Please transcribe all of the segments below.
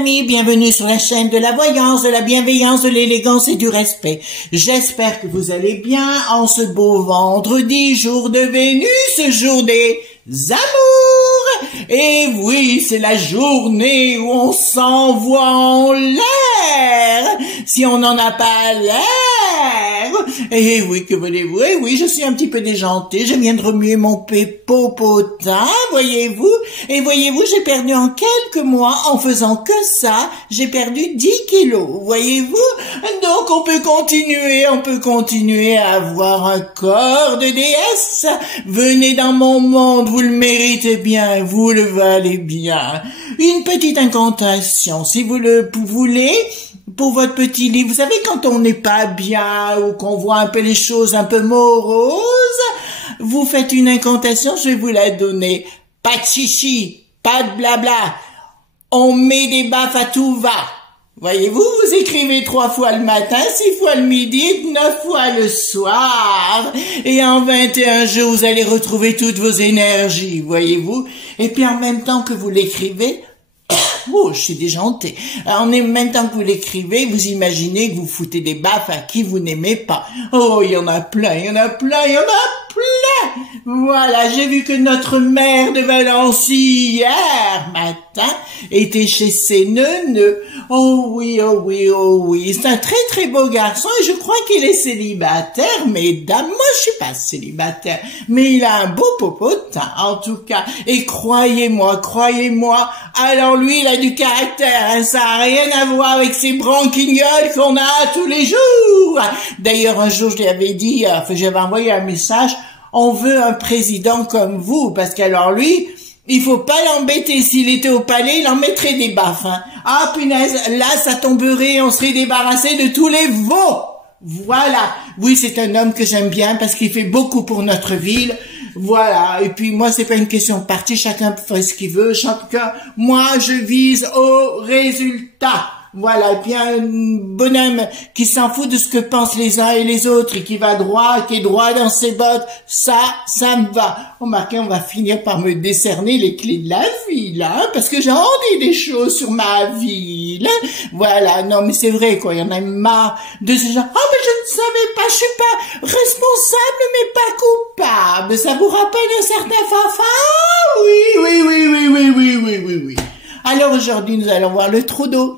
amis, bienvenue sur la chaîne de la voyance, de la bienveillance, de l'élégance et du respect. J'espère que vous allez bien en ce beau vendredi, jour de Vénus, jour des amours. Et oui, c'est la journée où on s'envoie en l'air, si on n'en a pas l'air. Et oui, que voulez-vous? Et oui, je suis un petit peu déjantée, je viens de remuer mon popotin, voyez-vous. Et voyez-vous, j'ai perdu en quelques mois, en faisant que ça, j'ai perdu 10 kilos, voyez-vous. Donc on peut continuer à avoir un corps de déesse. Venez dans mon monde, vous le méritez bien, vous le valez bien. Une petite incantation, si vous le voulez, pour votre petit livre. Vous savez, quand on n'est pas bien ou qu'on voit un peu les choses un peu moroses, vous faites une incantation, je vais vous la donner. Pas de chichi, pas de blabla. On met des baffes à tout va. Voyez-vous, vous écrivez 3 fois le matin, 6 fois le midi, 9 fois le soir. Et en 21 jours, vous allez retrouver toutes vos énergies, voyez-vous. Et puis en même temps que vous l'écrivez, oh, je suis déjantée. En même temps que vous l'écrivez, vous imaginez que vous foutez des baffes à qui vous n'aimez pas. Oh, il y en a plein, il y en a plein, il y en a plein. Voilà, j'ai vu que notre maire de Valency, hier matin, était chez ses neuneux. Oh oui, oh oui, oh oui. C'est un très très beau garçon et je crois qu'il est célibataire, mesdames. Moi, je suis pas célibataire, mais il a un beau popotin, en tout cas. Et croyez-moi, alors lui, il a du caractère, hein, ça a rien à voir avec ces branquignoles qu'on a tous les jours. D'ailleurs, un jour, je lui avais dit, j'avais envoyé un message, on veut un président comme vous, parce qu'alors lui, il faut pas l'embêter. S'il était au palais, il en mettrait des baffes, hein. Ah, punaise, là, ça tomberait, on serait débarrassé de tous les veaux. Voilà. Oui, c'est un homme que j'aime bien parce qu'il fait beaucoup pour notre ville. Voilà. Et puis, moi, c'est pas une question de parti. Chacun fait ce qu'il veut. Chacun, moi, je vise au résultat. Voilà, et puis un bonhomme qui s'en fout de ce que pensent les uns et les autres et qui va droit, qui est droit dans ses bottes, ça me va. Remarquez, on va finir par me décerner les clés de la ville, hein, parce que j'en dis des choses sur ma ville. Voilà, non, mais c'est vrai, quoi, il y en a marre de ces gens. Ah, mais je ne savais pas, je suis pas responsable, mais pas coupable. Ça vous rappelle un certain Fafa? Oui. Alors aujourd'hui, nous allons voir le trou d'eau.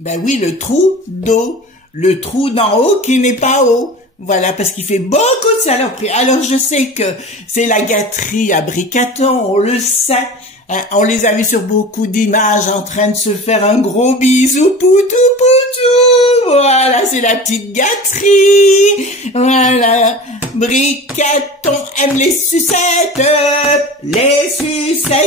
Ben oui, le trou d'eau, le trou d'en haut qui n'est pas haut. Voilà, parce qu'il fait beaucoup de saloperies. Alors je sais que c'est la gâterie à Bricaton, on le sait. Hein, on les a vus sur beaucoup d'images en train de se faire un gros bisou, poutou. Voilà, c'est la petite gâterie. Voilà, Bricaton aime les sucettes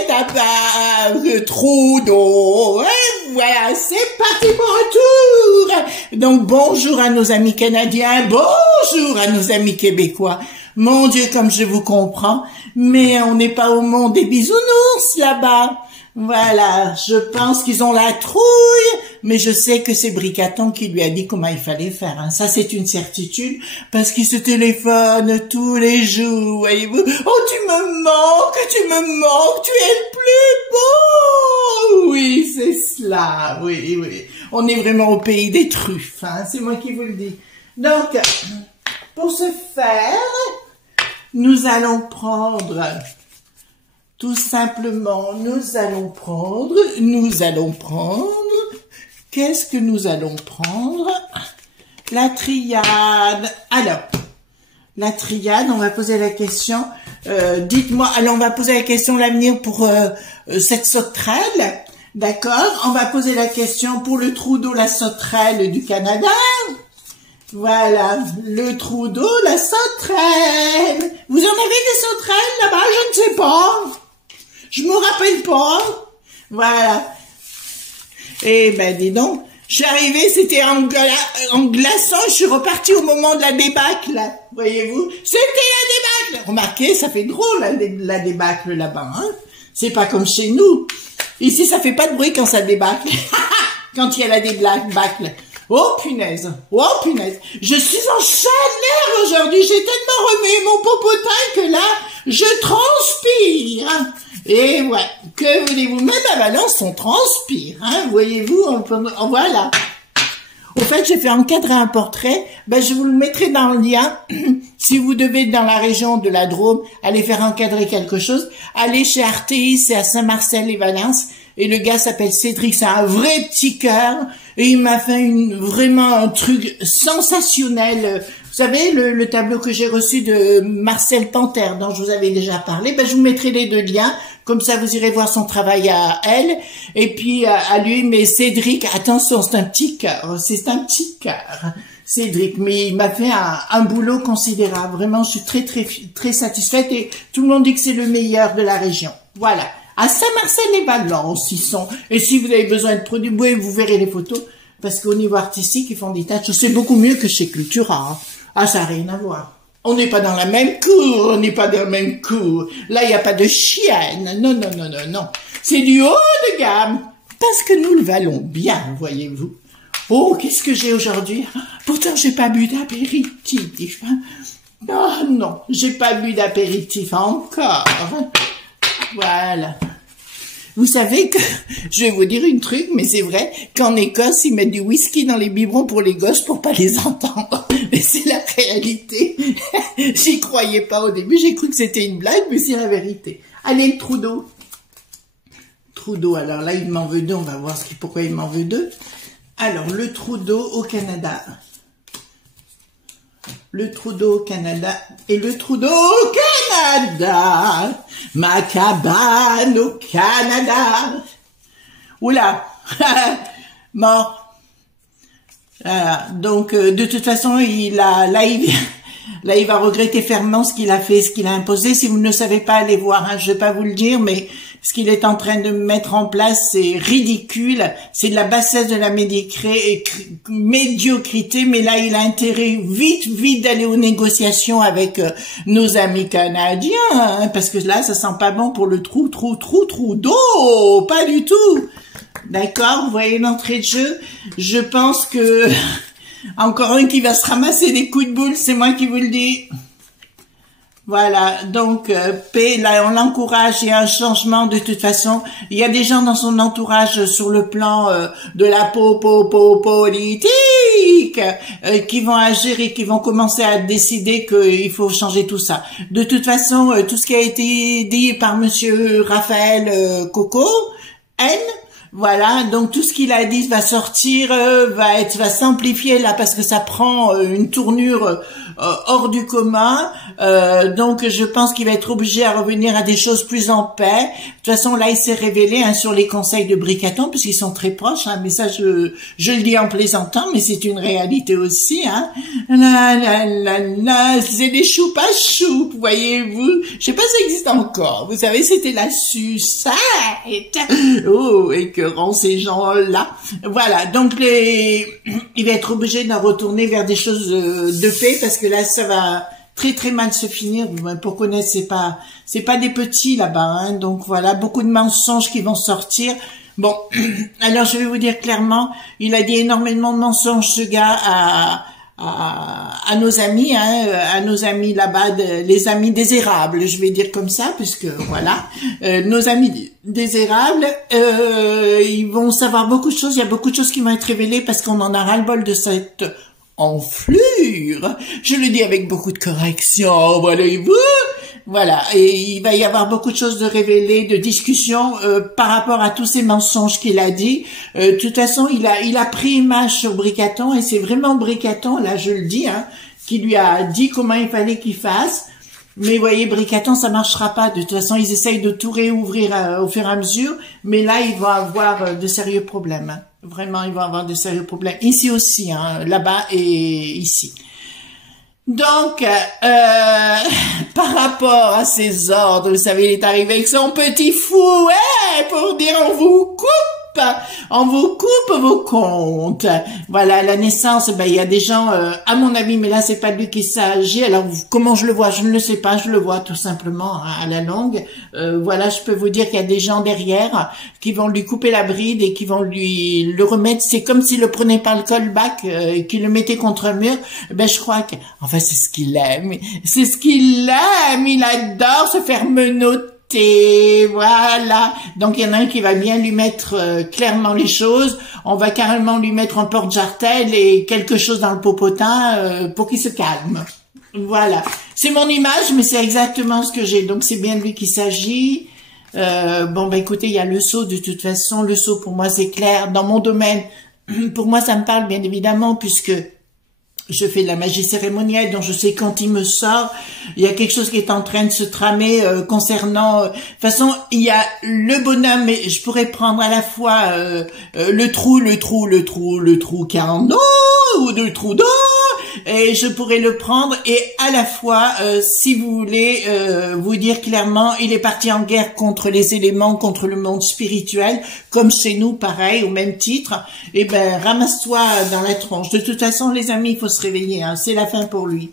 à part le trou d'eau. Et voilà, c'est parti pour un tour. Donc bonjour à nos amis canadiens, bonjour à nos amis québécois. Mon Dieu, comme je vous comprends, mais on n'est pas au monde des bisounours là-bas. Voilà, je pense qu'ils ont la trouille, mais je sais que c'est Bricaton qui lui a dit comment il fallait faire. Hein. Ça, c'est une certitude, parce qu'il se téléphone tous les jours, voyez-vous. Oh, tu me manques, tu es le plus beau. Oui, c'est cela, oui. On est vraiment au pays des truffes, hein. C'est moi qui vous le dis. Donc, pour ce faire, nous allons prendre... Tout simplement, nous allons prendre, qu'est-ce que nous allons prendre? La triade. Alors, la triade, on va poser la question, dites-moi, alors on va poser la question l'avenir pour cette sauterelle, d'accord? On va poser la question pour le trou d'eau, la sauterelle du Canada. Voilà, le trou d'eau, la sauterelle. Vous en avez des sauterelles là-bas? Je ne sais pas. Je me rappelle pas. Voilà. Eh ben, dis donc, je suis arrivée, c'était en glaçant, je suis repartie au moment de la débâcle, voyez-vous. C'était la débâcle. Remarquez, ça fait drôle, la débâcle là-bas, hein. C'est pas comme chez nous. Ici, ça fait pas de bruit quand ça débâcle. Quand il y a la débâcle. Oh punaise, je suis en chaleur aujourd'hui, j'ai tellement remué mon popotin que là, je transpire. Et ouais, que que voulez-vous? Même à Valence, on transpire, hein, voyez-vous, voilà. Au fait, j'ai fait encadrer un portrait, ben, je vous le mettrai dans le lien. Si vous devez être dans la région de la Drôme, aller faire encadrer quelque chose, allez chez Artéis, c'est à Saint-Marcel et Valence, et le gars s'appelle Cédric, c'est un vrai petit cœur, et il m'a fait vraiment un truc sensationnel. Vous savez, le tableau que j'ai reçu de Marcel Panthère, dont je vous avais déjà parlé, ben, je vous mettrai les deux liens, comme ça vous irez voir son travail à elle, et puis à lui, mais Cédric, attention, c'est un petit cœur, Cédric, mais il m'a fait un boulot considérable, vraiment, je suis très satisfaite, et tout le monde dit que c'est le meilleur de la région, voilà. À Saint-Marcel et Valence, ils sont, et si vous avez besoin de produits, vous verrez les photos, parce qu'au niveau artistique, ils font des tas de choses, c'est beaucoup mieux que chez Cultura, hein. Ah, ça n'a rien à voir. On n'est pas dans la même cour, on n'est pas dans le même cours. Là, il n'y a pas de chienne. Non, non, non, non, non. C'est du haut de gamme. Parce que nous le valons bien, voyez-vous. Oh, qu'est-ce que j'ai aujourd'hui? Pourtant, j'ai pas bu d'apéritif. Oh non, j'ai pas bu d'apéritif encore. Voilà. Vous savez que, je vais vous dire une truc, mais c'est vrai qu'en Écosse, ils mettent du whisky dans les biberons pour les gosses pour pas les entendre. Mais c'est la réalité. J'y croyais pas au début, j'ai cru que c'était une blague, mais c'est la vérité. Allez, le trou d'eau. Trou d'eau, alors là, il m'en veut deux, on va voir pourquoi il m'en veut deux. Alors, le trou d'eau au Canada. Le trou d'eau au Canada et le trou d'eau au Canada. Ma cabane au Canada. Oula, mort. Voilà. Donc, de toute façon, il va regretter fermement ce qu'il a fait, ce qu'il a imposé. Si vous ne savez pas, allez voir, hein, je vais pas vous le dire, mais ce qu'il est en train de mettre en place, c'est ridicule. C'est de la bassesse, de la médiocrité, mais là, il a intérêt vite d'aller aux négociations avec nos amis canadiens, hein, parce que là, ça sent pas bon pour le trou d'eau, pas du tout. D'accord, vous voyez l'entrée de jeu. Je pense que encore un qui va se ramasser des coups de boule, c'est moi qui vous le dis. Voilà, donc là on l'encourage, il y a un changement de toute façon. Il y a des gens dans son entourage sur le plan de la politique qui vont agir et qui vont commencer à décider qu'il faut changer tout ça. De toute façon, tout ce qui a été dit par monsieur Raphaël Coco, voilà, donc tout ce qu'il a dit va sortir, va s'amplifier là parce que ça prend une tournure hors du commun. Donc je pense qu'il va être obligé à revenir à des choses plus en paix. De toute façon là il s'est révélé sur les conseils de Bricaton puisqu'ils sont très proches. Hein, mais ça je le dis en plaisantant, mais c'est une réalité aussi. Hein. C'est des choupes à choupe, voyez-vous. Je sais pas si ça existe encore. Vous savez, c'était la sucette. Oh, écœurant ces gens-là. Voilà, donc il va être obligé de retourner vers des choses de paix parce que là ça va très mal se finir. Pour connaître, c'est pas des petits là-bas, hein. Donc voilà, beaucoup de mensonges qui vont sortir. Bon, alors je vais vous dire clairement, il a dit énormément de mensonges ce gars à nos amis, hein, à nos amis là-bas, les amis désérables, je vais dire comme ça, puisque voilà, nos amis désérables, ils vont savoir beaucoup de choses. Il y a beaucoup de choses qui vont être révélées parce qu'on en a ras-le-bol de cette enflure. Je le dis avec beaucoup de correction, voyez-vous. Voilà, et il va y avoir beaucoup de choses de révélées, de discussions par rapport à tous ces mensonges qu'il a dit. De toute façon, il a pris image sur Bricaton, et c'est vraiment Bricaton, là je le dis, hein, qui lui a dit comment il fallait qu'il fasse. Mais vous voyez, Bricaton, ça marchera pas. De toute façon, ils essayent de tout réouvrir au fur et à mesure, mais là, ils vont avoir de sérieux problèmes. Hein. Vraiment, ils vont avoir de sérieux problèmes. Ici aussi, hein, là-bas et ici. Donc, par rapport à ces ordres, vous savez, il est arrivé avec son petit fouet pour dire on vous coupe vos comptes. Voilà, la naissance, il y a des gens, à mon avis, mais là c'est pas de lui qui s'agit. Alors comment je le vois, je ne le sais pas, je le vois tout simplement hein, à la longue. Voilà, je peux vous dire qu'il y a des gens derrière qui vont lui couper la bride et qui vont lui le remettre. C'est comme s'il le prenait par le callback, qu'il le mettait contre un mur. Je crois que, enfin c'est ce qu'il aime, il adore se faire menotter. côté, voilà. Donc il y en a un qui va bien lui mettre clairement les choses. On va carrément lui mettre en porte-jartel et quelque chose dans le popotin pour qu'il se calme. Voilà. C'est mon image, mais c'est exactement ce que j'ai. Donc c'est bien de lui qu'il s'agit. Bon, ben écoutez, il y a le sceau de toute façon. Le sceau, pour moi, c'est clair. Dans mon domaine, pour moi, ça me parle bien évidemment, puisque je fais de la magie cérémonielle, donc je sais quand il me sort, il y a quelque chose qui est en train de se tramer concernant... de toute façon, il y a le bonhomme, mais je pourrais prendre à la fois le trou qui a en eau, ou le trou d'eau, et je pourrais le prendre et à la fois, si vous voulez vous dire clairement, il est parti en guerre contre les éléments, contre le monde spirituel, comme chez nous, pareil, au même titre. Et ben, ramasse-toi dans la tronche. De toute façon, les amis, il faut se réveiller, hein, c'est la fin pour lui.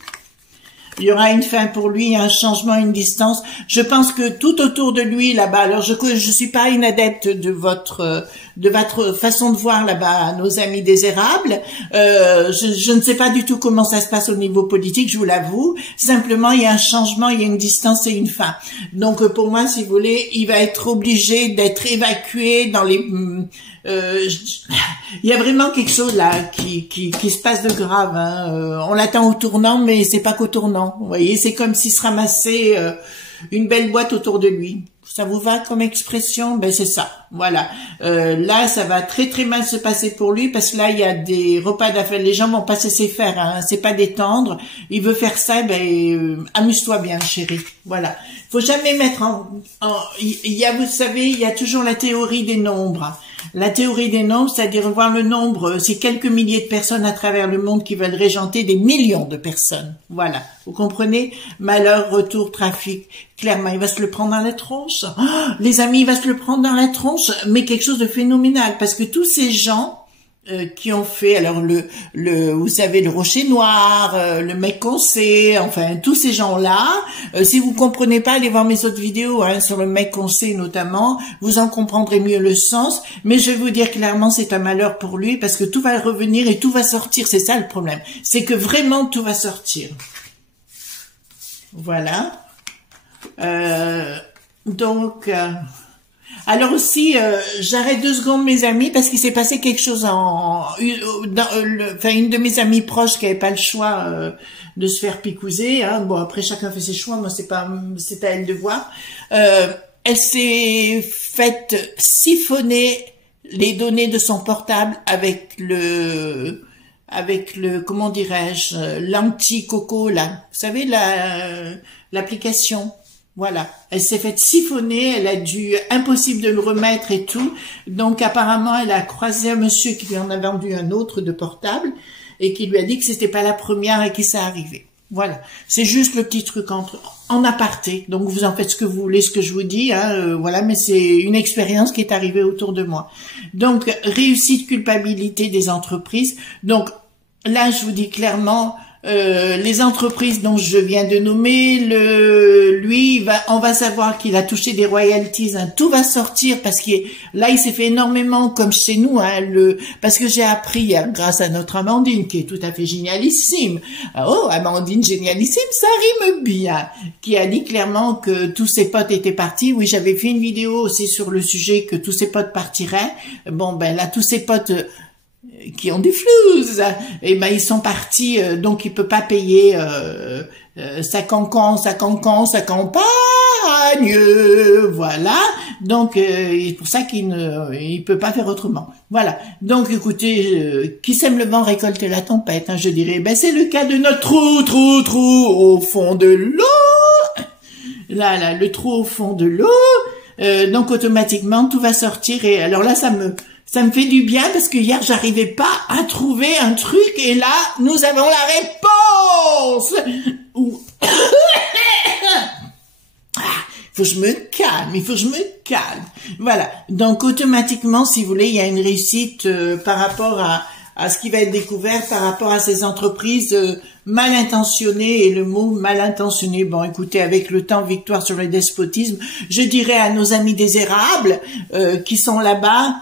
Il y aura une fin pour lui, un changement, une distance. Je pense que tout autour de lui, là-bas, alors je suis pas une adepte de votre façon de voir là-bas, nos amis désérables. Je ne sais pas du tout comment ça se passe au niveau politique, je vous l'avoue. Simplement, il y a un changement, il y a une distance et une fin. Donc, pour moi, si vous voulez, il va être obligé d'être évacué dans les... il y a vraiment quelque chose là qui se passe de grave. Hein. On l'attend au tournant, mais c'est pas qu'au tournant. Vous voyez, c'est comme s'il se ramassait une belle boîte autour de lui. Ça vous va comme expression? Ben c'est ça. Voilà. Là, ça va très très mal se passer pour lui parce que là, il y a des repas d'affaires. Les gens vont pas se laisser faire. Hein. C'est pas détendre. Il veut faire ça. Ben amuse-toi bien, chérie. Voilà. Faut jamais mettre vous savez, il y a toujours la théorie des nombres. La théorie des nombres, c'est-à-dire voir le nombre, c'est quelques milliers de personnes à travers le monde qui veulent régenter des millions de personnes. Voilà. Vous comprenez? Malheur, retour, trafic. Clairement, il va se le prendre dans la tronche. Oh, les amis, il va se le prendre dans la tronche, mais quelque chose de phénoménal, parce que tous ces gens qui ont fait, alors vous savez, le Rocher Noir, le mec qu'on sait, enfin tous ces gens-là. Si vous comprenez pas, allez voir mes autres vidéos hein, sur le mec qu'on sait notamment, vous en comprendrez mieux le sens. Mais je vais vous dire clairement, c'est un malheur pour lui parce que tout va revenir et tout va sortir. C'est ça le problème, c'est que vraiment tout va sortir. Voilà. Donc. Alors aussi, j'arrête 2 secondes mes amis parce qu'il s'est passé quelque chose une de mes amies proches qui avait pas le choix de se faire picouser. Hein. Bon après chacun fait ses choix, moi c'est à elle de voir. Elle s'est faite siphonner les données de son portable avec le comment dirais-je l'anti-coco là. Vous savez l'application. Voilà, elle s'est faite siphonner, elle a dû, impossible de le remettre et tout. Donc apparemment, elle a croisé un monsieur qui lui en a vendu un autre de portable et qui lui a dit que c'était pas la première et qui ça arrivait. Voilà, c'est juste le petit truc en aparté. Donc vous en faites ce que vous voulez, ce que je vous dis. Hein, voilà, mais c'est une expérience qui est arrivée autour de moi. Donc réussite, culpabilité des entreprises. Donc là, je vous dis clairement. Les entreprises dont je viens de nommer, on va savoir qu'il a touché des royalties, hein, tout va sortir parce là il s'est fait énormément comme chez nous, hein, parce que j'ai appris grâce à notre Amandine qui est tout à fait génialissime. Oh, Amandine génialissime, ça rime bien. Qui a dit clairement que tous ses potes étaient partis. Oui, j'avais fait une vidéo aussi sur le sujet que tous ses potes partiraient. Bon ben là tous ses potes qui ont des flous, et ben ils sont partis, donc il peut pas payer sa campagne, voilà. Donc c'est pour ça il peut pas faire autrement. Voilà. Donc écoutez, qui sème le vent récolte la tempête, hein, je dirais. Ben c'est le cas de notre trou au fond de l'eau. Là, le trou au fond de l'eau. Donc automatiquement tout va sortir et alors là ça me fait du bien parce que hier j'arrivais pas à trouver un truc et là nous avons la réponse. Il faut que je me calme. Voilà. Donc automatiquement, si vous voulez, il y a une réussite par rapport à ce qui va être découvert, par rapport à ces entreprises mal intentionnées. Et le mot mal intentionné, bon écoutez, avec le temps, victoire sur le despotisme, je dirais à nos amis désérables qui sont là-bas,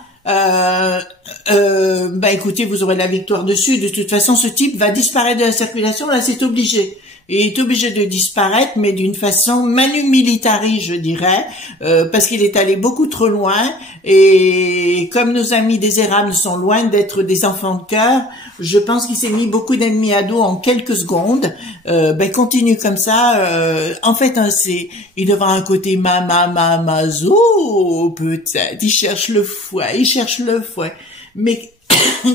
écoutez, vous aurez la victoire dessus. De toute façon, ce type va disparaître de la circulation. Là, c'est obligé. Il est obligé de disparaître, mais d'une façon manu militari, je dirais, parce qu'il est allé beaucoup trop loin. Et comme nos amis des érables sont loin d'être des enfants de cœur, je pense qu'il s'est mis beaucoup d'ennemis à dos en quelques secondes. Continue comme ça. En fait, hein, il devra un côté mazo, peut-être. Il cherche le fouet. Mais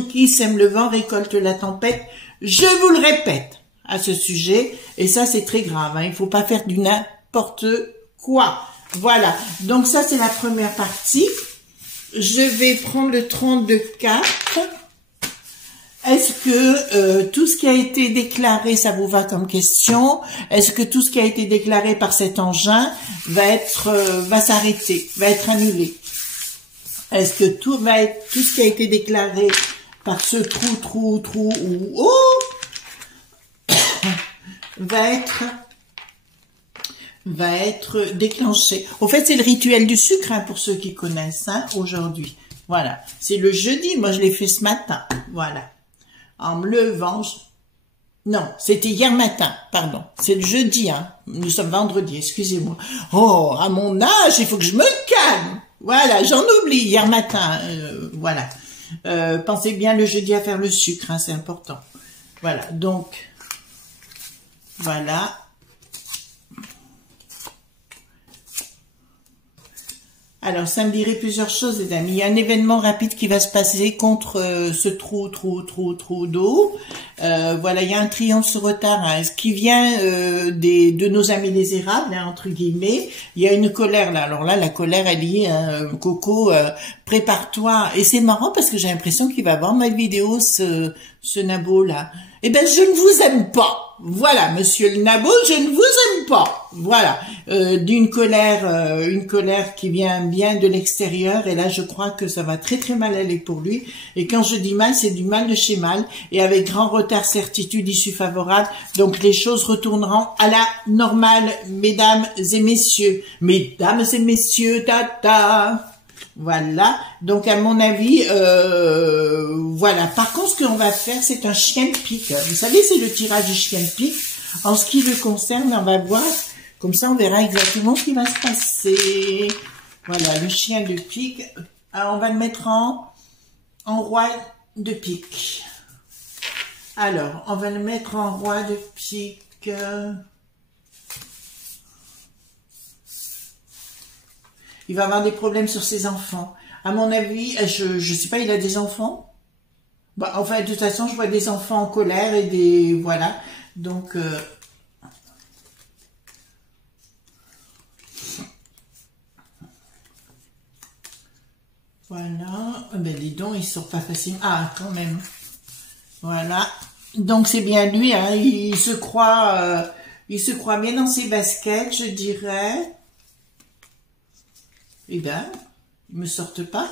qui sème le vent récolte la tempête. Je vous le répète à ce sujet, et ça c'est très grave, hein. Il faut pas faire du n'importe quoi. Voilà, donc ça c'est la première partie. Je vais prendre le 32 cartes. Est-ce que tout ce qui a été déclaré, ça vous va comme question? Est-ce que tout ce qui a été déclaré par cet engin va s'arrêter, va être annulé? Est-ce que tout ce qui a été déclaré par ce trou ou va être déclenché. Au fait, c'est le rituel du sucre, hein, pour ceux qui connaissent, hein, aujourd'hui. Voilà. C'est le jeudi. Moi, je l'ai fait ce matin. Voilà. En me levant. Non, c'était hier matin. Pardon. C'est le jeudi, hein. Nous sommes vendredi. Excusez-moi. Oh, à mon âge, il faut que je me calme. Voilà. J'en oublie. Hier matin. Voilà. Pensez bien le jeudi à faire le sucre, hein, c'est important. Voilà. Donc, voilà. Alors, ça me dirait plusieurs choses, les amis. Il y a un événement rapide qui va se passer contre ce trou d'eau. Voilà, il y a un triomphe sur retard, hein, ce qui vient de nos amis les érables, hein, entre guillemets. Il y a une colère là. Alors là, la colère est liée à Coco. Prépare-toi. Et c'est marrant parce que j'ai l'impression qu'il va voir ma vidéo, ce Nabo là. Eh ben, je ne vous aime pas. Voilà, monsieur le Nabo, je ne vous aime pas. Voilà, une colère qui vient bien de l'extérieur. Et là, je crois que ça va très très mal aller pour lui. Et quand je dis mal, c'est du mal de chez mal. Et avec grand retard, certitude, issue favorable. Donc, les choses retourneront à la normale, mesdames et messieurs. Mesdames et messieurs, tata. Voilà, donc à mon avis, voilà. Par contre, ce qu'on va faire, c'est un chien de pique. Vous savez, c'est le tirage du chien de pique. En ce qui le concerne, on va voir, comme ça on verra exactement ce qui va se passer. Voilà, le chien de pique. Alors, on va le mettre en roi de pique. Alors, on va le mettre en roi de pique. Il va avoir des problèmes sur ses enfants. À mon avis, je sais pas, il a des enfants? Bah, enfin, de toute façon, je vois des enfants en colère et des... Voilà. Donc... Voilà. Ben, dis donc, il sort pas facilement. Ah, quand même. Voilà. Donc, c'est bien lui, hein. Il se croit bien dans ses baskets, je dirais. Eh ben, ils me sortent pas.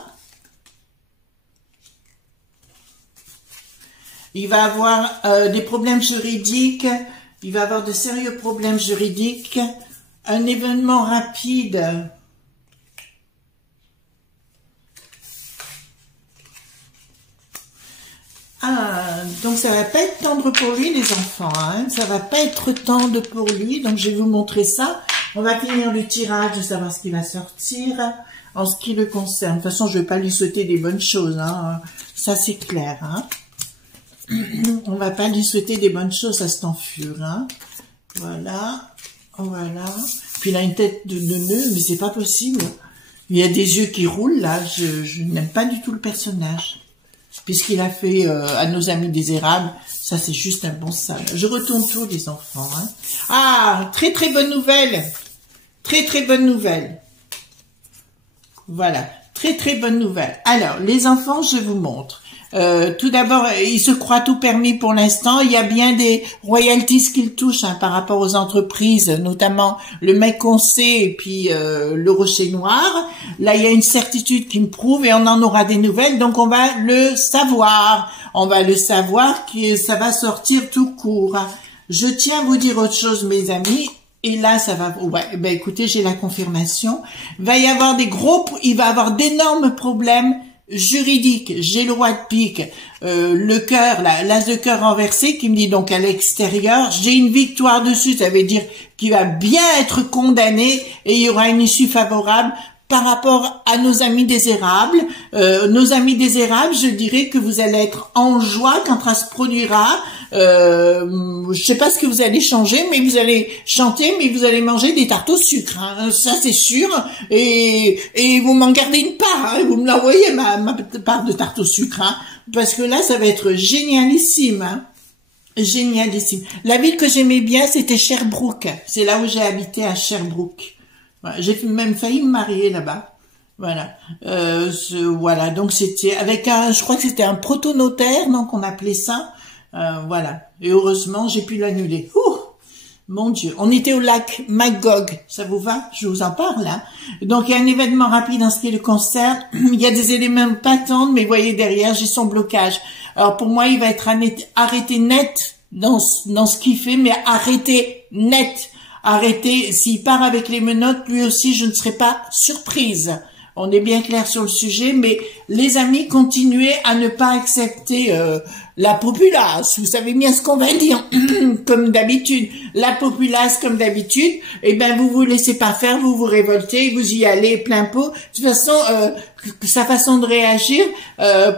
Il va avoir des problèmes juridiques. Il va avoir de sérieux problèmes juridiques. Un événement rapide. Ah, donc ça va pas être tendre pour lui, les enfants, hein. Ça va pas être tendre pour lui. Donc je vais vous montrer ça. On va finir le tirage de savoir ce qui va sortir en ce qui le concerne. De toute façon, je vais pas lui souhaiter des bonnes choses, hein. Ça, c'est clair, hein. On va pas lui souhaiter des bonnes choses à cet enfure, hein. Voilà. Voilà. Puis il a une tête de nœud, mais c'est pas possible. Il y a des yeux qui roulent, là. Je n'aime pas du tout le personnage. Puisqu'il a fait à nos amis des érables, ça c'est juste un bon sale. Je retourne tout, les enfants, hein. Ah, très très bonne nouvelle. Très très bonne nouvelle. Voilà, très très bonne nouvelle. Alors, les enfants, je vous montre. Tout d'abord, il se croit tout permis pour l'instant. Il y a bien des royalties qu'il touche, hein, par rapport aux entreprises, notamment le mec qu'on sait et puis le rocher noir. Là, il y a une certitude qui me prouve et on en aura des nouvelles. Donc, on va le savoir. On va le savoir que ça va sortir tout court. Je tiens à vous dire autre chose, mes amis. Et là, ça va... Ouais, ben écoutez, j'ai la confirmation. Il va y avoir il va y avoir d'énormes problèmes juridique, j'ai le roi de pique, le cœur, l'as de cœur renversé qui me dit donc à l'extérieur, j'ai une victoire dessus, ça veut dire qu'il va bien être condamné et il y aura une issue favorable. Par rapport à nos amis désérables, je dirais que vous allez être en joie quand ça se produira. Je sais pas ce que vous allez changer, mais vous allez chanter, mais vous allez manger des tartes au sucre, hein, ça c'est sûr. Et vous m'en gardez une part, hein, vous me l'envoyez ma part de tarte au sucre, hein, parce que là ça va être génialissime. Hein. Génialissime. La ville que j'aimais bien, c'était Sherbrooke. C'est là où j'ai habité, à Sherbrooke. J'ai même failli me marier là-bas. Voilà. Voilà. Donc c'était avec je crois que c'était un protonotaire, donc on appelait ça. Voilà. Et heureusement, j'ai pu l'annuler. Ouh, mon Dieu. On était au lac Magog. Ça vous va? Je vous en parle, hein. Donc il y a un événement rapide en ce qui le concerne. Il y a des éléments patents, mais vous voyez derrière, j'ai son blocage. Alors pour moi, il va être arrêté net dans ce qu'il fait, mais arrêté net. Arrêtez, s'il part avec les menottes, lui aussi, je ne serai pas surprise. On est bien clair sur le sujet, mais les amis, continuez à ne pas accepter la populace. Vous savez bien ce qu'on va dire, comme d'habitude. La populace, comme d'habitude, eh ben vous laissez pas faire, vous vous révoltez, vous y allez plein pot. De toute façon, sa façon de réagir,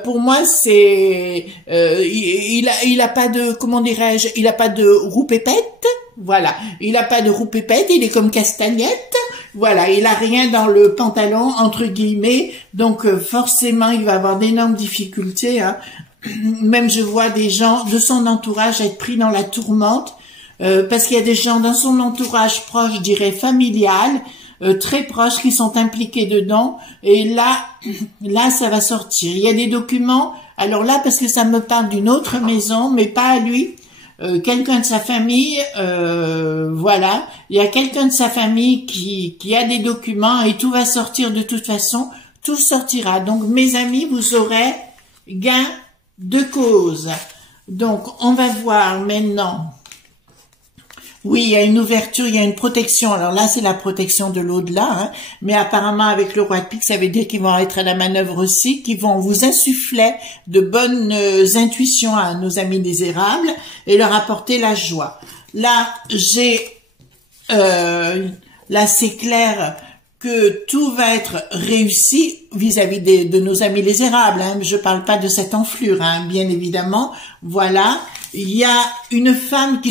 pour moi, c'est, il a pas de, comment dirais-je, il a pas de roue-pépette. Voilà, il a pas de roue-pépette, il est comme Castagnette. Voilà, il a rien dans le pantalon, entre guillemets. Donc forcément, il va avoir d'énormes difficultés. Hein. Même je vois des gens de son entourage être pris dans la tourmente. Parce qu'il y a des gens dans son entourage proche, je dirais familial, très proches, qui sont impliqués dedans. Et là, ça va sortir. Il y a des documents. Alors là, parce que ça me parle d'une autre maison, mais pas à lui. Quelqu'un de sa famille, voilà, il y a quelqu'un de sa famille qui a des documents et tout va sortir de toute façon, tout sortira. Donc mes amis, vous aurez gain de cause. Donc on va voir maintenant. Oui, il y a une ouverture, il y a une protection. Alors là, c'est la protection de l'au-delà, hein. Mais apparemment, avec le roi de pique, ça veut dire qu'ils vont être à la manœuvre aussi, qu'ils vont vous insuffler de bonnes intuitions à nos amis désérables et leur apporter la joie. Là, là, c'est clair que tout va être réussi vis-à-vis de nos amis désérables. Hein. Je parle pas de cette enflure, hein, bien évidemment. Voilà. Il y a une femme qui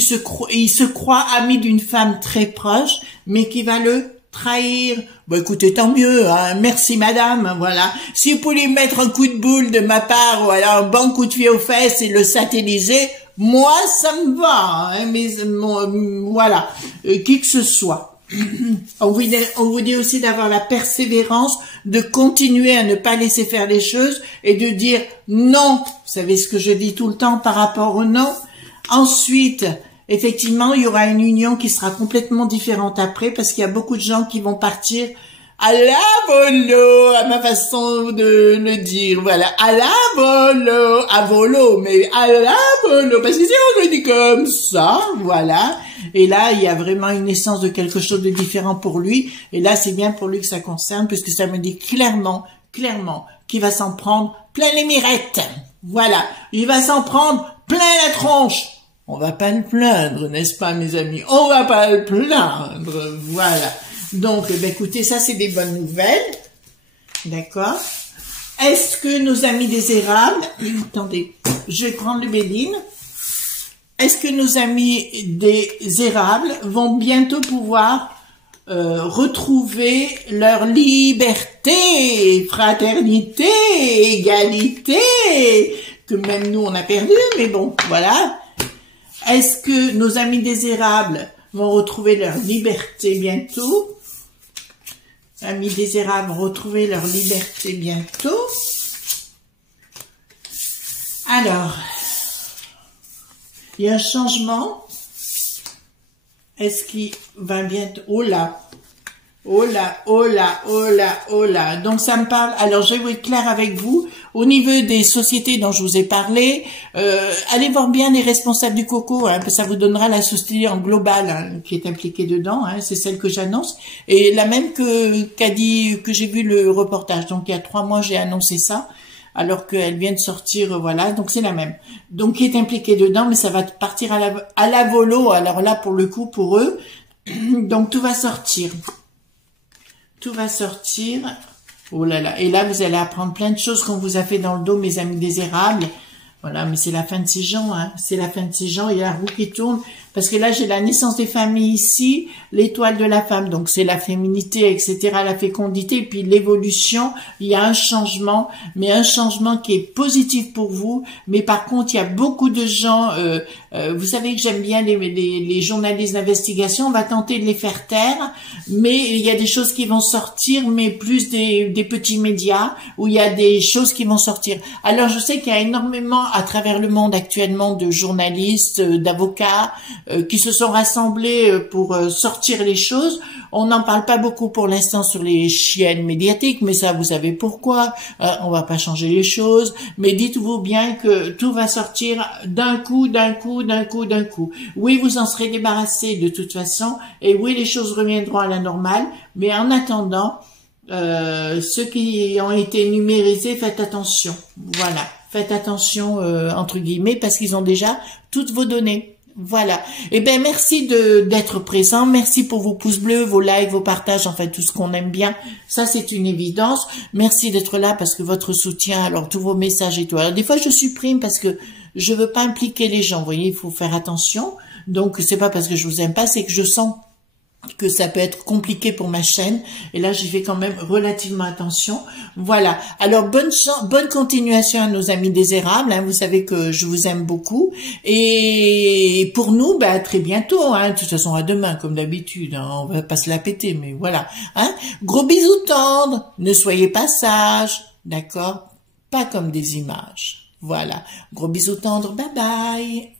il se croit ami d'une femme très proche, mais qui va le trahir. Bon, écoutez, tant mieux, hein. Merci madame, voilà. Si vous pouvez mettre un coup de boule de ma part, ou alors un bon coup de pied aux fesses et le satelliser, moi, ça me va, hein, mais voilà, qui que ce soit. On vous dit aussi d'avoir la persévérance, de continuer à ne pas laisser faire les choses et de dire non. Vous savez ce que je dis tout le temps par rapport au non. Ensuite, effectivement, il y aura une union qui sera complètement différente après parce qu'il y a beaucoup de gens qui vont partir à la volo, à ma façon de le dire, voilà, à volo, mais à la volo, parce que si on le dit comme ça, voilà, et là, il y a vraiment une naissance de quelque chose de différent pour lui, et là, c'est bien pour lui que ça concerne, puisque ça me dit clairement, qu'il va s'en prendre plein les mirettes, voilà, il va s'en prendre plein la tronche. On va pas le plaindre, n'est-ce pas, mes amis? On va pas le plaindre, voilà. Donc, ben, écoutez, ça, c'est des bonnes nouvelles. D'accord? Est-ce que nos amis désérables... Attendez, je vais prendre le béline. Est-ce que nos amis désérables vont bientôt pouvoir retrouver leur liberté, fraternité, égalité, que même nous, on a perdu, mais bon, voilà. Est-ce que nos amis désérables vont retrouver leur liberté bientôt? Amis désérables vont retrouver leur liberté bientôt. Alors, il y a un changement. Est-ce qu'il va bientôt... Oh là! Oh là, oh là, oh là, oh là. Donc ça me parle. Alors je vais être claire avec vous. Au niveau des sociétés dont je vous ai parlé, allez voir bien les responsables du coco, hein, ça vous donnera la société en global, hein, qui est impliquée dedans. Hein, c'est celle que j'annonce et la même que j'ai vu le reportage. Donc il y a 3 mois j'ai annoncé ça. alors qu'elle vient de sortir, voilà, donc c'est la même. Donc, qui est impliqué dedans, mais ça va partir à la volo, alors là, pour le coup, pour eux. Donc, tout va sortir. Tout va sortir. Oh là là. Et là, vous allez apprendre plein de choses qu'on vous a fait dans le dos, mes amis désirables. Voilà, mais c'est la fin de 6 gens, hein. C'est la fin de 6 gens, il y a la roue qui tourne. Parce que là, j'ai la naissance des familles ici, l'étoile de la femme. Donc, c'est la féminité, etc., la fécondité. Et puis, l'évolution, il y a un changement, mais un changement qui est positif pour vous. Mais par contre, il y a beaucoup de gens, vous savez que j'aime bien les journalistes d'investigation. On va tenter de les faire taire. Mais il y a des choses qui vont sortir, mais plus des petits médias, où il y a des choses qui vont sortir. Alors, je sais qu'il y a énormément à travers le monde actuellement de journalistes, d'avocats, qui se sont rassemblés pour sortir les choses. On n'en parle pas beaucoup pour l'instant sur les chaînes médiatiques, mais ça, vous savez pourquoi. On va pas changer les choses, mais dites-vous bien que tout va sortir d'un coup, d'un coup, d'un coup, d'un coup. Oui, vous en serez débarrassés de toute façon, et oui, les choses reviendront à la normale, mais en attendant, ceux qui ont été numérisés, faites attention. Voilà, faites attention, entre guillemets, parce qu'ils ont déjà toutes vos données. Voilà. Eh ben, merci d'être présent. Merci pour vos pouces bleus, vos likes, vos partages, enfin, tout ce qu'on aime bien. Ça, c'est une évidence. Merci d'être là parce que votre soutien, alors, tous vos messages et tout. Alors, des fois, je supprime parce que je veux pas impliquer les gens. Vous voyez, il faut faire attention. Donc, c'est pas parce que je vous aime pas, c'est que je sens que ça peut être compliqué pour ma chaîne, et là j'y fais quand même relativement attention. Voilà, alors bonne continuation à nos amis désirables, hein. Vous savez que je vous aime beaucoup, et pour nous, à très bientôt, hein. De toute façon à demain comme d'habitude, hein. On va pas se la péter, mais voilà, hein. Gros bisous tendres, ne soyez pas sages, d'accord, pas comme des images. Voilà, gros bisous tendres, bye bye.